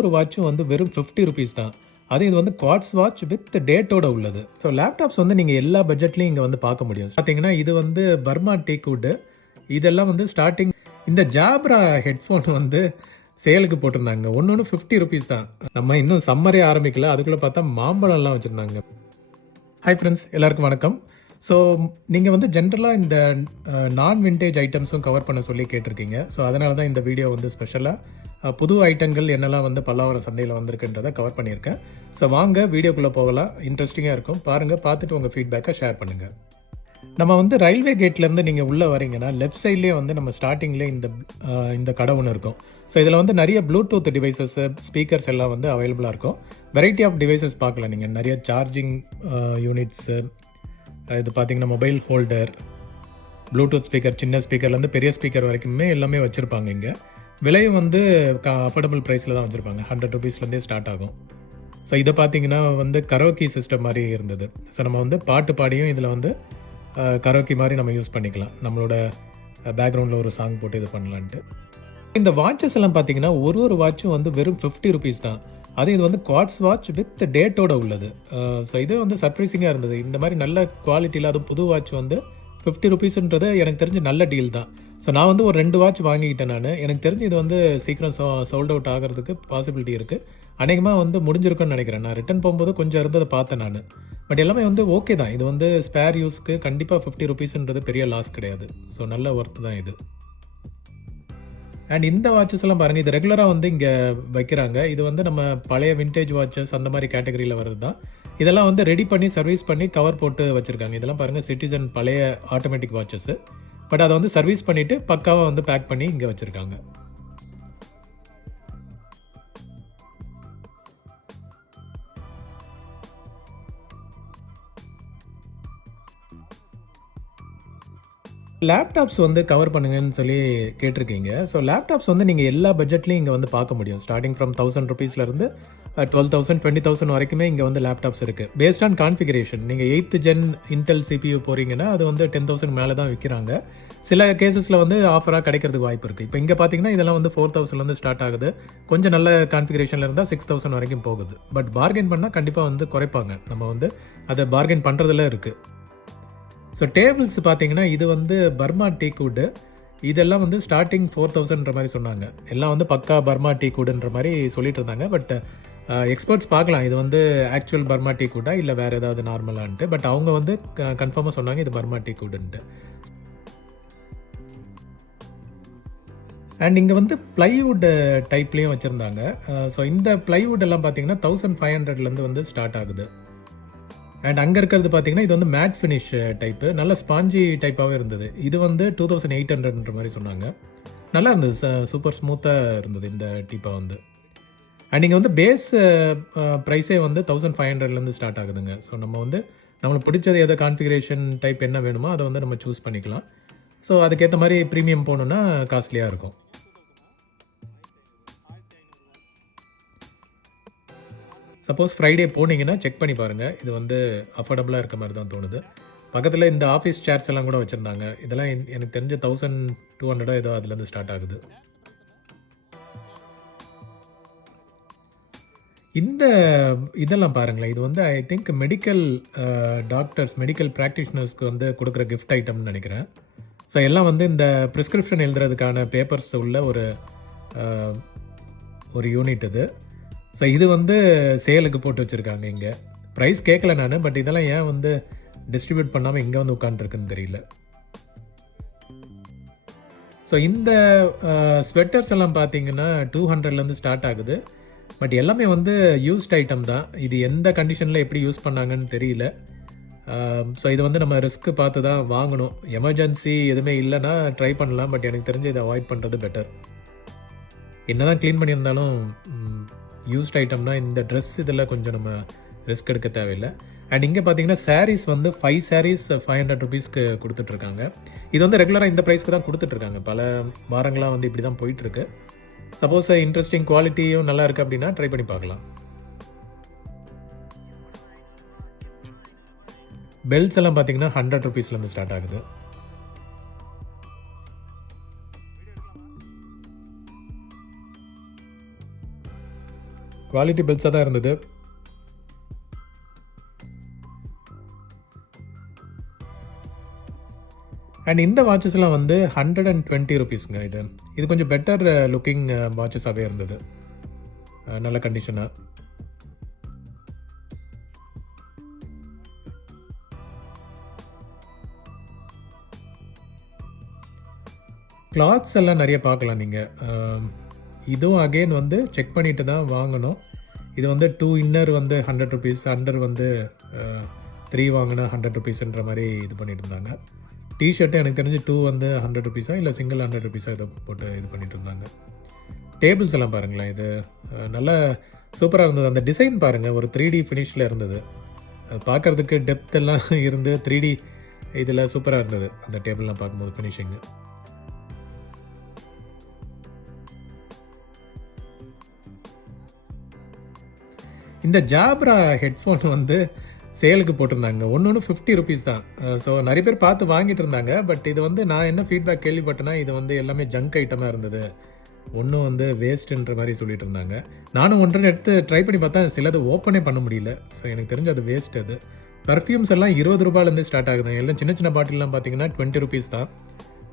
ஒரு வாட்சும் வந்து வெறும் 50 ருபீஸ் தான். அதுவும் இது வந்து குவார்ட்ஸ் வாட்ச் வித் டேட்டோட உள்ளது. ஸோ லேப்டாப்ஸ் வந்து நீங்கள் எல்லா பட்ஜெட்லையும் இங்கே வந்து பார்க்க முடியும். பார்த்தீங்கன்னா இது வந்து பர்மா டீக்வுட். இதெல்லாம் வந்து ஸ்டார்டிங் இந்த ஜாப்ரா ஹெட்ஃபோன் வந்து சேலுக்கு போட்டிருந்தாங்க. ஒன்று 50 ருபீஸ் தான். நம்ம இன்னும் சம்மரே ஆரம்பிக்கல, அதுக்குள்ளே பார்த்தா மாம்பழம்லாம் வச்சுருந்தாங்க. ஹாய் ஃப்ரெண்ட்ஸ், எல்லாருக்கும் வணக்கம். ஸோ நீங்கள் வந்து ஜென்ரலாக இந்த நான் விண்டேஜ் ஐட்டம்ஸும் கவர் பண்ண சொல்லி கேட்டிருக்கீங்க. ஸோ அதனால தான் இந்த வீடியோ வந்து ஸ்பெஷலாக புது ஐட்டங்கள் என்னெல்லாம் வந்து பல்லாவரம் சந்தையில் வந்திருக்குன்றதை கவர் பண்ணியிருக்கேன். ஸோ வாங்க வீடியோக்குள்ளே போகலாம். இன்ட்ரெஸ்டிங்காக இருக்கும், பாருங்கள். பார்த்துட்டு உங்கள் ஃபீட்பேக்கை ஷேர் பண்ணுங்கள். நம்ம வந்து ரயில்வே கேட்லேருந்து நீங்கள் உள்ளே வரீங்கன்னா லெஃப்ட் சைட்லேயே வந்து நம்ம ஸ்டார்டிங்லேயே இந்த கடை ஒன்று இருக்கும். ஸோ இதில் வந்து நிறைய ப்ளூடூத் டிவைசஸ்ஸு, ஸ்பீக்கர்ஸ் எல்லாம் வந்து அவைலபிளாக இருக்கும். வெரைட்டி ஆஃப் டிவைசஸ் பார்க்கலாம். நீங்கள் நிறைய சார்ஜிங் யூனிட்ஸு, இது பார்த்தீங்கன்னா மொபைல் ஹோல்டர், ப்ளூடூத் ஸ்பீக்கர், சின்ன ஸ்பீக்கர்லேருந்து பெரிய ஸ்பீக்கர் வரைக்குமே எல்லாமே வச்சுருப்பாங்க. இங்கே விலையும் வந்து அஃபோர்டபுள் ப்ரைஸில் தான் வச்சுருப்பாங்க. 100 ருபீஸ்லேருந்தே ஸ்டார்ட் ஆகும். ஸோ இதை பார்த்தீங்கன்னா வந்து கரோக்கி சிஸ்டம் மாதிரி இருந்தது. ஸோ நம்ம வந்து பாட்டு பாடியும் இதில் வந்து கரோக்கி மாதிரி நம்ம யூஸ் பண்ணிக்கலாம். நம்மளோட பேக்ரவுண்டில் ஒரு சாங் போட்டு இது பண்ணலான்ட்டு. இந்த வாட்சஸ் எல்லாம் பார்த்தீங்கன்னா ஒரு வாட்சும் வந்து வெறும் 50 ருபீஸ் தான். அது இது வந்து குவார்ட்ஸ் வாட்ச் வித் டேட்டோட உள்ளது. ஸோ இது வந்து சர்ப்ரைசிங்காக இருந்தது. இந்த மாதிரி நல்ல குவாலிட்டியில் அதுவும் புது வாட்ச் வந்து 50 ருபீஸ்ன்றது எனக்கு தெரிஞ்சு நல்ல டீல் தான். ஸோ நான் வந்து ஒரு 2 வாட்ச் வாங்கிக்கிட்டேன் நான். எனக்கு தெரிஞ்சு இது வந்து சீக்கிரம் சோல்ட் அவுட் ஆகிறதுக்கு பாசிபிலிட்டி இருக்குது. அநேகமாக வந்து முடிஞ்சிருக்குன்னு நினைக்கிறேன். நான் ரிட்டன் போகும்போது கொஞ்சம் இருந்ததை பார்த்தேன் நான். பட் எல்லாமே வந்து ஓகே தான். இது வந்து ஸ்பேர் யூஸ்க்கு கண்டிப்பாக 50 ருபீஸ்ன்றது பெரிய லாஸ் கிடையாது. ஸோ நல்ல ஒர்த்து தான் இது. அண்ட் இந்த வாட்சஸ் எல்லாம் பாருங்கள், இது ரெகுலராக வந்து இங்கே வைக்கிறாங்க. இது வந்து நம்ம பழைய விண்டேஜ் வாட்சஸ் அந்த மாதிரி கேட்டகரியில் வருது தான். இதெல்லாம் வந்து ரெடி பண்ணி சர்வீஸ் பண்ணி கவர் போட்டு வச்சுருக்காங்க. இதெல்லாம் பாருங்கள், சிட்டிசன் பழைய ஆட்டோமேட்டிக் வாட்சஸ்ஸு. பட் அதை வந்து சர்வீஸ் பண்ணிவிட்டு பக்காவாக வந்து பேக் பண்ணி இங்கே வச்சுருக்காங்க. லேப்டாப்ஸ் வந்து கவர் பண்ணுங்கன்னு சொல்லி கேட்டிருக்கீங்க. ஸோ லேப்டாப்ஸ் வந்து நீங்கள் எல்லா பட்ஜெட்லையும் இங்கே வந்து பார்க்க முடியும். ஸ்டார்டிங் ஃப்ரம் 1000 ருபீஸ்லேருந்து 12,000 20,000 வரைக்குமே இங்கே வந்து லேப்டாப்ஸ் இருக்குது. Based on configuration. நீங்கள் 8th ஜென் இன்டெல் CPU போகிறீங்கன்னா அது வந்து 10,000 மேலே தான் விற்கிறாங்க. சில கேசஸில் வந்து ஆஃபராக கிடைக்கிறதுக்கு வாய்ப்பு இருக்குது. இப்போ இங்கே பார்த்தீங்கன்னா இதெல்லாம் வந்து 4,000லேருந்து ஸ்டார்ட் ஆகுது. கொஞ்சம் நல்ல கான்ஃபிகரேஷனில் இருந்தால் 6,000 வரைக்கும் போகுது. பட் பார்கெயின் பண்ணால் கண்டிப்பாக வந்து குறைப்பாங்க. நம்ம வந்து அதை பார்கெயின் பண்ணுறதுல இருக்குது. ஸோ டேபிள்ஸ் பார்த்தீங்கன்னா இது வந்து பர்மா டீக்வுட். இதெல்லாம் வந்து ஸ்டார்டிங் 4,000ன்ற மாதிரி சொன்னாங்க. எல்லாம் வந்து பக்கா பர்மா டீக்வுட்ன்ற மாதிரி சொல்லிட்டு இருந்தாங்க. பட் எக்ஸ்பர்ட்ஸ் பார்க்கலாம் இது வந்து ஆக்சுவல் பர்மா டீக்வுட்டா இல்லை வேறு ஏதாவது நார்மலான்ட்டு. பட் அவங்க வந்து கன்ஃபார்மாக சொன்னாங்க இது பர்மா டீக்வுட்ன்ட்டு. அண்ட் இங்கே வந்து ப்ளைவுட் டைப்லேயும் வச்சுருந்தாங்க. ஸோ இந்த ப்ளைவுட் எல்லாம் பார்த்தீங்கன்னா 1500லேருந்து வந்து ஸ்டார்ட் ஆகுது. அண்ட் அங்கே இருக்கிறது பார்த்தீங்கன்னா இது வந்து மேட் ஃபினிஷ் டைப்பு, நல்ல ஸ்பாஞ்சி டைப்பாகவே இருந்தது. இது வந்து 2800ன்ற மாதிரி சொன்னாங்க. நல்லா இருந்தது, சூப்பர் ஸ்மூத்தாக இருந்தது இந்த டீப்பாக வந்து. அண்ட் இங்கே வந்து பேஸ் ப்ரைஸே வந்து 1500லேருந்து ஸ்டார்ட் ஆகுதுங்க. ஸோ நம்ம வந்து நம்மளுக்கு பிடிச்சது எதை கான்ஃபிகரேஷன் டைப் என்ன வேணுமோ அதை வந்து நம்ம சூஸ் பண்ணிக்கலாம். ஸோ அதுக்கேற்ற மாதிரி ப்ரீமியம் போகணுன்னா காஸ்ட்லியாக இருக்கும். சப்போஸ் ஃப்ரைடே போனீங்கன்னா செக் பண்ணி பாருங்கள். இது வந்து அஃபோர்டபுளாக இருக்க மாதிரி தான் தோணுது. பக்கத்தில் இந்த ஆஃபீஸ் சேர்ஸ் எல்லாம் கூட வச்சுருந்தாங்க. இதெல்லாம் எனக்கு தெரிஞ்ச 1200 ஏதோ அதுலேருந்து ஸ்டார்ட் ஆகுது. இந்த இதெல்லாம் பாருங்களேன், இது வந்து I think medical doctors, medical ப்ராக்டிஷனர்ஸ்க்கு வந்து கொடுக்குற கிஃப்ட் ஐட்டம்னு நினைக்கிறேன். ஸோ எல்லாம் வந்து இந்த ப்ரிஸ்கிரிப்ஷன் எழுதுறதுக்கான பேப்பர்ஸ் உள்ள ஒரு யூனிட் இது. ஸோ இது வந்து சேலுக்கு போட்டு வச்சுருக்காங்க. இங்கே ப்ரைஸ் கேட்கல நான். பட் இதெல்லாம் ஏன் வந்து டிஸ்ட்ரிபியூட் பண்ணாமல் இங்கே வந்து உட்காந்துருக்குன்னு தெரியல. ஸோ இந்த ஸ்வெட்டர்ஸ் எல்லாம் பார்த்தீங்கன்னா 200லேருந்து ஸ்டார்ட் ஆகுது. பட் எல்லாமே வந்து யூஸ்ட் ஐட்டம் தான். இது எந்த கண்டிஷனில் எப்படி யூஸ் பண்ணாங்கன்னு தெரியல. ஸோ இது வந்து நம்ம ரிஸ்க்கு பார்த்து தான் வாங்கணும். எமர்ஜென்சி எதுவுமே இல்லைன்னா ட்ரை பண்ணலாம். பட் எனக்கு தெரிஞ்சு இதை அவாய்ட் பண்ணுறது பெட்டர். என்ன தான் க்ளீன் பண்ணியிருந்தாலும் யூஸ்ட் ஐட்டம்னா இந்த ட்ரெஸ் இதில் கொஞ்சம் நம்ம ரிஸ்க் எடுக்க தேவையில்லை. அண்ட் இங்கே பார்த்தீங்கன்னா சாரீஸ் வந்து 5 சாரீஸ் 500 ருபீஸ்க்கு கொடுத்துட்ருக்காங்க. இது வந்து ரெகுலராக இந்த ப்ரைஸ்க்கு தான் கொடுத்துட்ருக்காங்க. பல வாரங்களாக வந்து இப்படி தான் போயிட்டுருக்கு. சப்போஸ் இன்ட்ரெஸ்டிங் குவாலிட்டியும் நல்லா இருக்குது அப்படின்னா ட்ரை பண்ணி பார்க்கலாம். பெல்ட்ஸ் எல்லாம் பார்த்தீங்கன்னா 100 ருபீஸ்லேருந்து ஸ்டார்ட் ஆகுது. குவாலிட்டி பெல்ஸாக தான் இருந்தது. அண்ட் இந்த வாட்சஸ்லாம் வந்து 120 ருபீஸ்ங்க. இது கொஞ்சம் பெட்டர் லுக்கிங் வாட்சஸாகவே இருந்தது, நல்ல கண்டிஷனாக. கிளாத்ஸ் எல்லாம் நிறைய பார்க்கலாம் நீங்கள். இதுவும் அகெயின் வந்து செக் பண்ணிட்டு தான் வாங்கணும். இது வந்து 2 இன்னர் வந்து 100 ருபீஸ், அண்டர் வந்து 3 வாங்கினா 100 ருபீஸ்ன்ற மாதிரி இது பண்ணிட்டு இருந்தாங்க. டிஷர்ட்டு எனக்கு தெரிஞ்சு 2 வந்து 100 ருபீஸா இல்லை சிங்கிள் 100 ருபீஸா இதை போட்டு இது பண்ணிட்டு இருந்தாங்க. டேபிள்ஸ் எல்லாம் பாருங்களேன், இது நல்லா சூப்பராக இருந்தது. அந்த டிசைன் பாருங்கள், ஒரு 3D ஃபினிஷில் இருந்தது. அது பார்க்குறதுக்கு டெப்த் எல்லாம் இருந்து 3D இதில் சூப்பராக இருந்தது அந்த டேபிள்லாம் பார்க்கும்போது ஃபினிஷிங்கு. இந்த ஜாப்ரா ஹெட்ஃபோன் வந்து சேலுக்கு போட்டிருந்தாங்க. ஒன்று 50 ருபீஸ் தான். ஸோ நிறைய பேர் பார்த்து வாங்கிட்டு இருந்தாங்க. பட் இது வந்து நான் என்ன ஃபீட்பேக் கேள்விப்பட்டேன்னா, இது வந்து எல்லாமே ஜங்க் ஐட்டமாக இருந்தது, ஒன்றும் வந்து வேஸ்ட்டுன்ற மாதிரி சொல்லிட்டு இருந்தாங்க. நானும் ஒன்றரை எடுத்து ட்ரை பண்ணி பார்த்தா சிலது ஓப்பனே பண்ண முடியல. ஸோ எனக்கு தெரிஞ்சு அது வேஸ்ட். அது பர்ஃப்யூம்ஸ் எல்லாம் 20 ரூபாயிலேருந்து ஸ்டார்ட் ஆகுது. எல்லாம் சின்ன சின்ன பாட்டில்லாம் பார்த்தீங்கன்னா 20 ருபீஸ் தான்.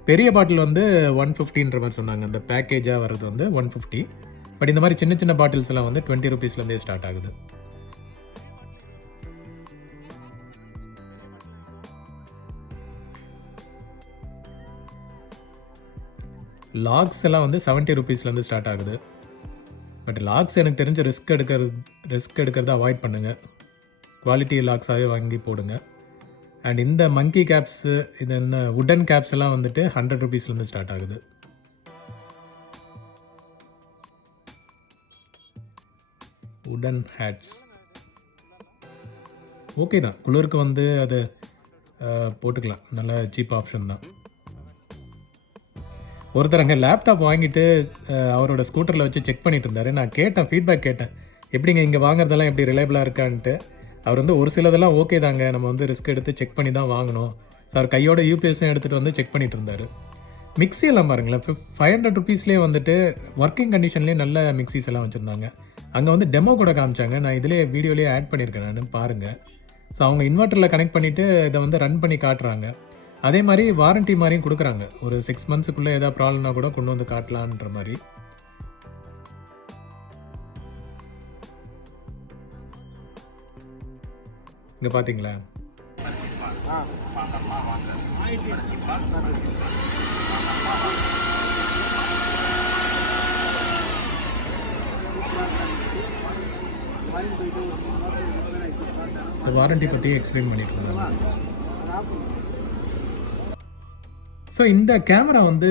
பெரிய பாட்டில் வந்து 150ன்ற மாதிரி சொன்னாங்க. அந்த பேக்கேஜாக வர்றது வந்து 150. பட் இந்த மாதிரி சின்ன சின்ன பாட்டில்ஸ் எல்லாம் வந்து 20 ருபீஸ்லேருந்தே ஸ்டார்ட் ஆகுது. லாக்ஸ் எல்லாம் வந்து 70 ருபீஸ்லேருந்து ஸ்டார்ட் ஆகுது. பட் லாக்ஸ் எனக்கு தெரிஞ்ச ரிஸ்க் எடுக்கிறத அவாய்ட் பண்ணுங்கள். குவாலிட்டி லாக்ஸாகவே வாங்கி போடுங்க. அண்ட் இந்த மங்கி கேப்ஸு, இது என்ன உடன் கேப்ஸ் எல்லாம் வந்துட்டு 100 ருபீஸ்லேருந்து ஸ்டார்ட் ஆகுது. உடன் ஹேட்ஸ் ஓகே தான், குளிருக்கு வந்து அது போட்டுக்கலாம், நல்ல சீப் ஆப்ஷன் தான். ஒருத்தர் அங்கே லேப்டாப் வாங்கிட்டு அவரோட ஸ்கூட்டரில் வச்சு செக் பண்ணிட்டு இருந்தார். நான் கேட்டேன், ஃபீட்பேக் கேட்டேன், எப்படிங்க இங்கே வாங்குறதெல்லாம் எப்படி ரிலையபிளாக இருக்கான்ட்டு. அவர் வந்து ஒரு சிலதெல்லாம் ஓகே தாங்க, நம்ம வந்து ரிஸ்க் எடுத்து செக் பண்ணி தான் வாங்கணும் சார், கையோட யூபிஎஸ்ஸும் எடுத்துகிட்டு வந்து செக் பண்ணிட்டு இருந்தார். மிக்ஸி எல்லாம் பாருங்களேன், 500 ருபீஸ்லேயே வந்துட்டு ஒர்க்கிங் கண்டிஷன்லேயே நல்ல மிக்ஸிஸ் எல்லாம் வச்சுருந்தாங்க. அங்கே வந்து டெமோ கூட காமிச்சாங்க, நான் இதிலே வீடியோலேயே ஆட் பண்ணியிருக்கேன் நான் பாருங்கள். ஸோ அவங்க இன்வெர்ட்டரில் கனெக்ட் பண்ணிவிட்டு இதை வந்து ரன் பண்ணி காட்டுறாங்க. அதே மாதிரி வாரண்ட்டி மாதிரியும் கொடுக்குறாங்க, ஒரு 6 மந்த்ஸுக்குள்ளே ஏதாவது ப்ராப்ளம்னா கூட கொண்டு வந்து காட்டலான்ற மாதிரி. இங்கே பார்த்தீங்களா, வாரண்ட்டி பற்றி எக்ஸ்பிளைன் பண்ணிட்டு இருந்தாங்க. ஸோ இந்த கேமரா வந்து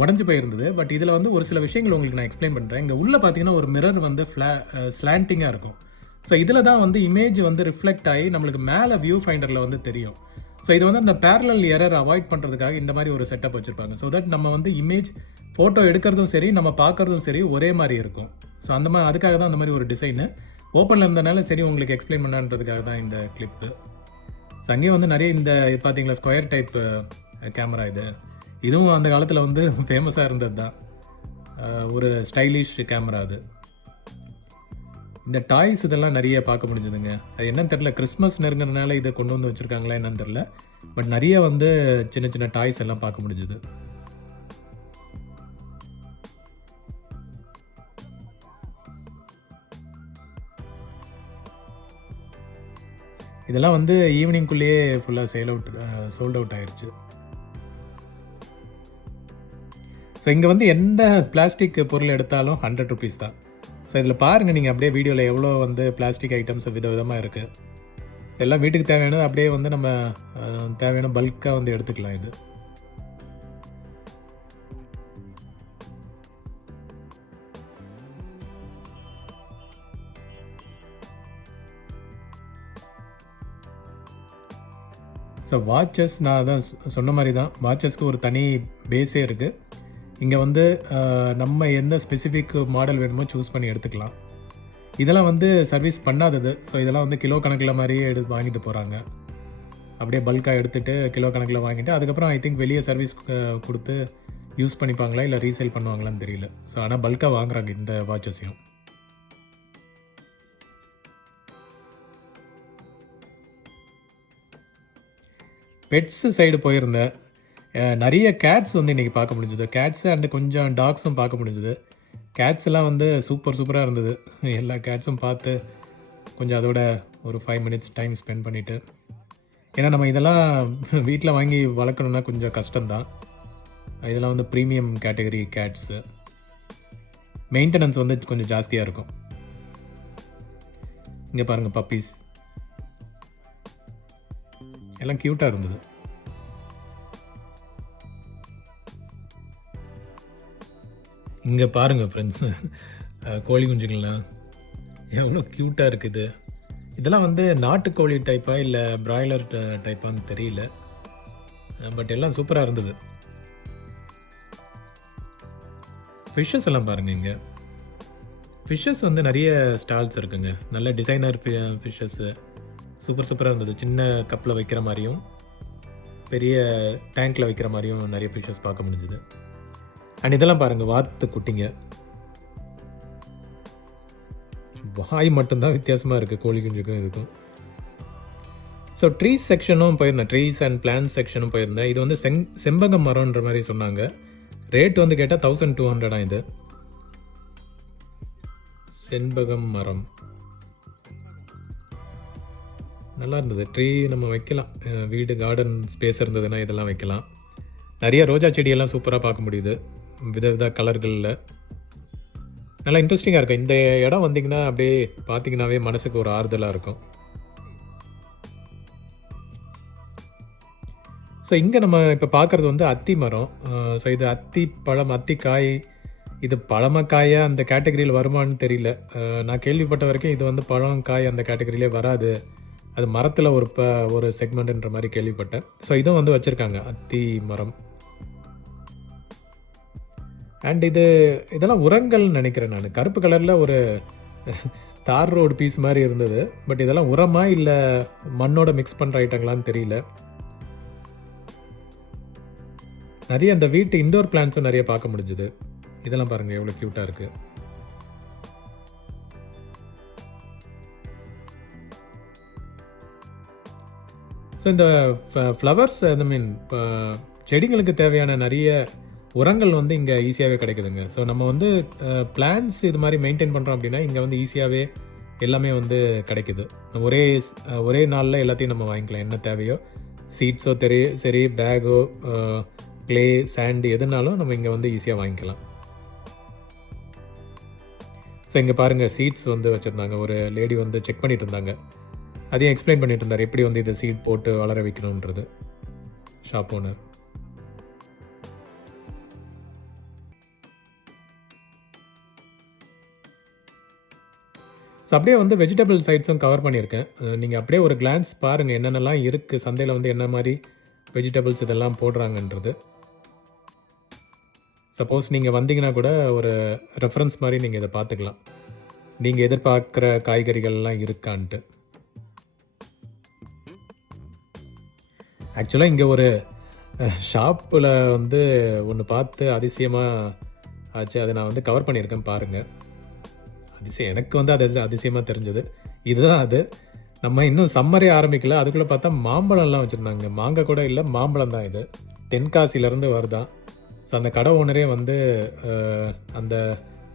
உடஞ்சி போயிருந்தது. பட் இதில் வந்து ஒரு சில விஷயங்கள் உங்களுக்கு நான் எக்ஸ்பிளைன் பண்ணுறேன். இங்கே உள்ளே பார்த்தீங்கன்னா ஒரு மிரர் வந்து ஸ்லாண்டிங்காக இருக்கும். ஸோ இதில் தான் வந்து இமேஜ் வந்து ரிஃப்ளெக்ட் ஆகி நம்மளுக்கு மேலே வியூ ஃபைண்டரில் வந்து தெரியும். ஸோ இது வந்து அந்த பேரலல் எரர் அவாய்ட் பண்ணுறதுக்காக இந்த மாதிரி ஒரு செட்டப் வச்சுருப்பாங்க. ஸோ தட் நம்ம வந்து இமேஜ் ஃபோட்டோ எடுக்கிறதும் சரி, நம்ம பார்க்குறதும் சரி ஒரே மாதிரி இருக்கும். ஸோ அந்த மாதிரி அதுக்காக தான் அந்த மாதிரி ஒரு டிசைனு ஓப்பனில் இருந்தனால சரி உங்களுக்கு எக்ஸ்பிளைன் பண்ணான்றதுக்காக தான் இந்த கிளிப்பு. ஸோ அங்கேயும் வந்து நிறைய இந்த பார்த்தீங்களா ஸ்கொயர் டைப் கேமரா, இதுவும் அந்த காலத்தில் வந்து ஃபேமஸாக இருந்தது தான், ஒரு ஸ்டைலிஷ் கேமரா அது. இந்த டாய்ஸ் இதெல்லாம் நிறைய பார்க்க முடிஞ்சதுங்க. அது என்னன்னு தெரில, கிறிஸ்மஸ் நெருங்கிறதுனால இதை கொண்டு வந்து வச்சுருக்காங்களா என்னன்னு தெரில. பட் நிறைய வந்து சின்ன சின்ன டாய்ஸ் எல்லாம் பார்க்க முடிஞ்சுது. இதெல்லாம் வந்து ஈவினிங்குள்ளேயே ஃபுல்லாக சோல்ட் அவுட் ஆயிடுச்சு. ஸோ இங்கே வந்து எந்த பிளாஸ்டிக் பொருள் எடுத்தாலும் 100 ருபீஸ் தான். ஸோ இதில் பாருங்கள் நீங்கள் அப்படியே வீடியோவில் எவ்வளோ வந்து பிளாஸ்டிக் ஐட்டம்ஸ் விதவிதமாக இருக்குது. எல்லாம் வீட்டுக்கு தேவையானது அப்படியே வந்து நம்ம தேவையான பல்காக வந்து எடுத்துக்கலாம். இது ஸோ வாட்சஸ் நான் அதான் சொன்ன மாதிரி தான், வாட்சஸ்க்கு ஒரு தனி பேஸே இருக்குது. இங்கே வந்து நம்ம எந்த ஸ்பெசிஃபிக் மாடல் வேணுமோ சூஸ் பண்ணி எடுத்துக்கலாம். இதெல்லாம் வந்து சர்வீஸ் பண்ணாதது. ஸோ இதெல்லாம் வந்து கிலோ கணக்கில் மாதிரியே வாங்கிட்டு போகிறாங்க. அப்படியே பல்காக எடுத்துகிட்டு கிலோ கணக்கில் வாங்கிட்டு அதுக்கப்புறம் ஐ திங்க் வெளியே சர்வீஸ் கொடுத்து யூஸ் பண்ணிப்பாங்களா இல்லை ரீசேல் பண்ணுவாங்களான்னு தெரியல. ஸோ ஆனால் பல்காக வாங்குறாங்க இந்த வாட்சஸையும். பெட்ஸு சைடு போயிருந்தேன். நிறைய கேட்ஸ் வந்து இன்றைக்கி பார்க்க முடிஞ்சுது. கேட்ஸு அண்டு கொஞ்சம் டாக்ஸும் பார்க்க முடிஞ்சுது. கேட்ஸ் எல்லாம் வந்து சூப்பராக இருந்தது. எல்லா கேட்ஸும் பார்த்து கொஞ்சம் அதோட ஒரு 5 மினிட்ஸ் டைம் ஸ்பெண்ட் பண்ணிவிட்டு, ஏன்னா நம்ம இதெல்லாம் வீட்டில் வாங்கி வளர்க்கணுன்னா கொஞ்சம் கஷ்டம்தான். இதெல்லாம் வந்து ப்ரீமியம் கேட்டகரி கேட்ஸு. மெயின்டெனன்ஸ் வந்து கொஞ்சம் ஜாஸ்தியாக இருக்கும். இங்கே பாருங்கள் பப்பீஸ் எல்லாம் க்யூட்டாக இருந்தது. இங்கே பாருங்கள் ஃப்ரெண்ட்ஸு, கோழி குஞ்சுங்கள்லாம் எவ்வளோ க்யூட்டாக இருக்குது. இதெல்லாம் வந்து நாட்டுக்கோழி டைப்பா இல்லை பிராய்லர் டைப்பான்னு தெரியல, பட் எல்லாம் சூப்பராக இருந்தது. ஃபிஷ்ஷஸ் எல்லாம் பாருங்கள். இங்கே ஃபிஷ்ஷஸ் வந்து நிறைய ஸ்டால்ஸ் இருக்குங்க. நல்ல டிசைனர் ஃபிஷ்ஷஸ்ஸு சூப்பராக இருந்தது. சின்ன கப்பில் வைக்கிற மாதிரியும் பெரிய டேங்க்கில் வைக்கிற மாதிரியும் நிறைய ஃபிஷ்ஷஸ் பார்க்க முடிஞ்சுது. அண்ட் இதெல்லாம் பாருங்கள், வாத்து குட்டிங்க. வாய் மட்டும்தான் வித்தியாசமாக இருக்குது கோழி குஞ்சுக்கும் இதுக்கும். ஸோ ட்ரீஸ் செக்ஷனும் போயிருந்தேன், ட்ரீஸ் அண்ட் பிளான்ஸ் செக்ஷனும் போயிருந்தேன். இது வந்து செம்பகம் மரம்ன்ற மாதிரி சொன்னாங்க. ரேட் வந்து கேட்டால் 1200 இது. செண்பகம் மரம் நல்லா இருந்தது. ட்ரீ நம்ம வைக்கலாம், வீடு கார்டன் ஸ்பேஸ் இருந்ததுன்னா இதெல்லாம் வைக்கலாம். நிறைய ரோஜா செடியெல்லாம் சூப்பராக பார்க்க முடியுது, வித கலர்களில். நல்லா இன்ட்ரெஸ்டிங்காக இருக்கும். இந்த இடம் வந்திங்கன்னா அப்படியே பார்த்தீங்கன்னாவே மனசுக்கு ஒரு ஆறுதலாக இருக்கும். ஸோ இங்கே நம்ம இப்போ பார்க்குறது வந்து அத்தி மரம். ஸோ இது அத்தி பழம், அத்தி காய். இது பழமக்காயா அந்த கேட்டகரியில் வருமானு தெரியல. நான் கேள்விப்பட்ட வரைக்கும் இது வந்து பழம் காய் அந்த கேட்டகரியிலே வராது, அது மரத்தில் ஒரு செக்மெண்ட்ன்ற மாதிரி கேள்விப்பட்டேன். ஸோ இதுவும் வந்து வச்சுருக்காங்க அத்தி மரம். அண்ட் இதெல்லாம் உரங்கள்னு நினைக்கிறேன் நான். கருப்பு கலரில் ஒரு தார் ரோடு பீஸ் மாதிரி இருந்தது, பட் இதெல்லாம் உரமா இல்லை மண்ணோட மிக்ஸ் பண்ணுற ஐட்டங்களான்னு தெரியல. நிறைய அந்த வீட்டு இண்டோர் பிளான்ஸும் நிறைய பார்க்க முடிஞ்சுது. இதெல்லாம் பாருங்கள் எவ்வளோ க்யூட்டாக இருக்குது. ஸோ இந்த ஃப்ளவர்ஸ், ஐ மீன் செடிங்களுக்கு தேவையான நிறைய உரங்கள் வந்து இங்கே ஈஸியாகவே கிடைக்குதுங்க. ஸோ நம்ம வந்து பிளான்ஸ் இது மாதிரி மெயின்டைன் பண்ணுறோம் அப்படின்னா இங்கே வந்து ஈஸியாகவே எல்லாமே வந்து கிடைக்குது. ஒரே நாளில் எல்லாத்தையும் நம்ம வாங்கிக்கலாம். என்ன தேவையோ சீட்ஸோ சரி, பேக்கோ, க்ளே, சாண்ட் எதுனாலும் நம்ம இங்கே வந்து ஈஸியாக வாங்கிக்கலாம். ஸோ இங்கே பாருங்கள் சீட்ஸ் வந்து வச்சுருந்தாங்க. ஒரு லேடி வந்து செக் பண்ணிட்டு இருந்தாங்க, அதையும் எக்ஸ்பிளைன் பண்ணிட்டு இருந்தார் எப்படி வந்து இதை சீட் போட்டு வளர வைக்கணுன்றது ஷாப் ஓனர். ஸோ அப்படியே வந்து வெஜிடபிள் சைட்ஸும் கவர் பண்ணியிருக்கேன். நீங்கள் அப்படியே ஒரு கிளான்ஸ் பாருங்கள் என்னென்னலாம் இருக்குது சந்தையில், வந்து என்ன மாதிரி வெஜிடபிள்ஸ் இதெல்லாம் போடுறாங்கன்றது. சப்போஸ் நீங்கள் வந்தீங்கன்னா கூட ஒரு ரெஃபரன்ஸ் மாதிரி நீங்கள் இதை பார்த்துக்கலாம், நீங்கள் எதிர்பார்க்குற காய்கறிகள்லாம் இருக்கான்ட்டு. ஆக்சுவலாக இங்கே ஒரு ஷாப்பில் வந்து ஒன்று பார்த்து அதிசயமாக ஆச்சு, அதை நான் வந்து கவர் பண்ணியிருக்கேன் பாருங்கள். எனக்கு வந்து அது அதிசயமாக தெரிஞ்சது. இதுதான் அது. நம்ம இன்னும் சம்மரே ஆரம்பிக்கல, அதுக்குள்ளே பார்த்தா மாம்பழம்லாம் வச்சுருந்தாங்க. மாங்காய் கூட இல்லை, மாம்பழம் தான். இது தென்காசியிலேருந்து வருதான். ஸோ அந்த கடை ஓனரே வந்து அந்த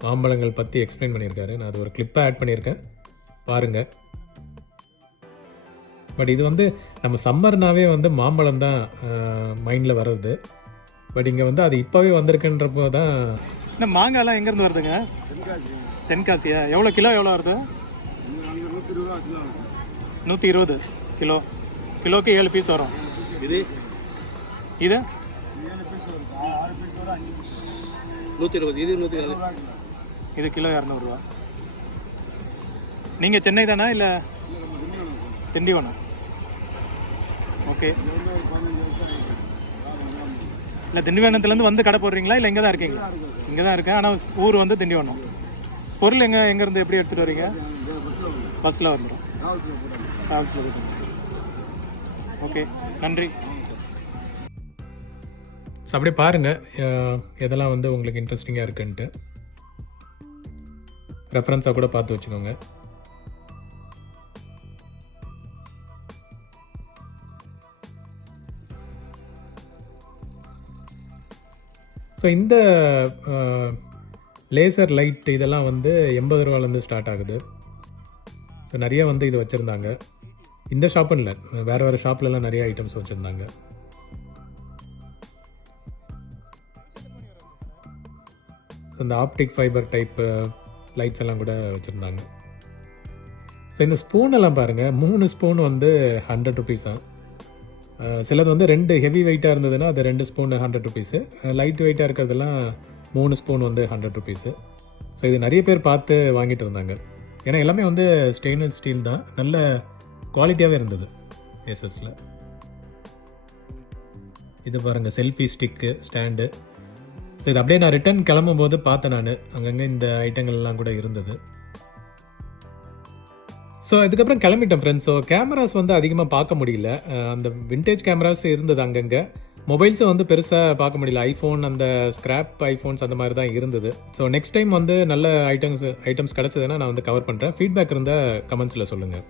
மாம்பழங்கள் பற்றி எக்ஸ்பிளைன் பண்ணியிருக்காரு. நான் அது ஒரு கிளிப்பை ஆட் பண்ணியிருக்கேன் பாருங்கள். பட் இது வந்து நம்ம சம்மர்னாவே வந்து மாம்பழம் தான் மைண்டில் வர்றது. பட் இங்கே வந்து அது இப்போவே வந்திருக்குன்றப்போ தான். இந்த மாங்காய்லாம் எங்கேருந்து வருதுங்க? தென்காசியா? எவ்வளோ கிலோ எவ்வளோ வருது? 120 கிலோ. கிலோக்கு 7 பீஸ் வரும். இது 120, இது 120. இது கிலோ 200 ரூபா. நீங்கள் சென்னை தானே இல்லை திண்டிவனம்? ஓகே. இல்லை திண்டிவனத்துலேருந்து வந்து கடை போடுறீங்களா இல்லை இங்கே தான் இருக்கீங்களா? இங்கே தான் இருக்கேன், ஆனால் ஊர் வந்து திண்டிவனம். பொருள் எங்கேருந்து எப்படி எடுத்துகிட்டு வரீங்க? பஸ்ஸில் வந்துடும், ட்ராவல்ஸில். ஓகே, நன்றி. ஸோ அப்படியே பாருங்கள் எதெல்லாம் வந்து உங்களுக்கு இன்ட்ரெஸ்டிங்காக இருக்குன்ட்டு. ரெஃபரன்ஸாக கூட பார்த்து வச்சுக்கோங்க. ஸோ இந்த லேசர் லைட் இதெல்லாம் வந்து 80 ரூபாலேருந்து ஸ்டார்ட் ஆகுது. ஸோ நிறைய வந்து இது வச்சுருந்தாங்க. இந்த ஷாப்புன்னு இல்லை, வேறு ஷாப்லலாம் நிறைய ஐட்டம்ஸ் வச்சுருந்தாங்க. ஸோ இந்த ஆப்டிக் ஃபைபர் டைப்பு லைட்ஸ் எல்லாம் கூட வச்சுருந்தாங்க. ஸோ இந்த ஸ்பூன் எல்லாம் பாருங்கள், 3 ஸ்பூன் வந்து 100 ருபீஸ் தான். சிலது வந்து 2 ஹெவி வெயிட்டாக இருந்ததுன்னா அது 2 ஸ்பூன் 100 ருபீஸு, லைட் வெயிட்டாக இருக்கிறதுலாம் 3 ஸ்பூன் வந்து 100 ருபீஸு. ஸோ இது நிறைய பேர் பார்த்து வாங்கிட்டு இருந்தாங்க. ஏன்னா எல்லாமே வந்து ஸ்டெயின்லெஸ் ஸ்டீல் தான், நல்ல குவாலிட்டியாகவே இருந்தது ஏசஸில். இது பாருங்கள் செல்ஃபி ஸ்டிக்கு ஸ்டாண்டு. ஸோ இது அப்படியே நான் ரிட்டர்ன் கிளம்பும்போது பார்த்தேன், நான் அங்கங்கே இந்த ஐட்டங்கள்லாம் கூட இருந்தது. ஸோ இதுக்கப்புறம் கிளம்பிட்டேன் ஃப்ரெண்ட்ஸ். ஸோ கேமராஸ் வந்து அதிகமாக பார்க்க முடியல. அந்த விண்டேஜ் கேமராஸ் இருந்தது அங்கங்கே. மொபைல்ஸும் வந்து பெருசாக பார்க்க முடியல. ஐஃபோன், அந்த ஸ்க்ராப் ஐஃபோன்ஸ் அந்த மாதிரி தான் இருந்தது. ஸோ நெக்ஸ்ட் டைம் வந்து நல்ல ஐட்டம்ஸ் கிடச்சதுன்னா நான் வந்து கவர் பண்ணுறேன். ஃபீட்பேக் இருந்தால் கமெண்ட்ஸில் சொல்லுங்கள்.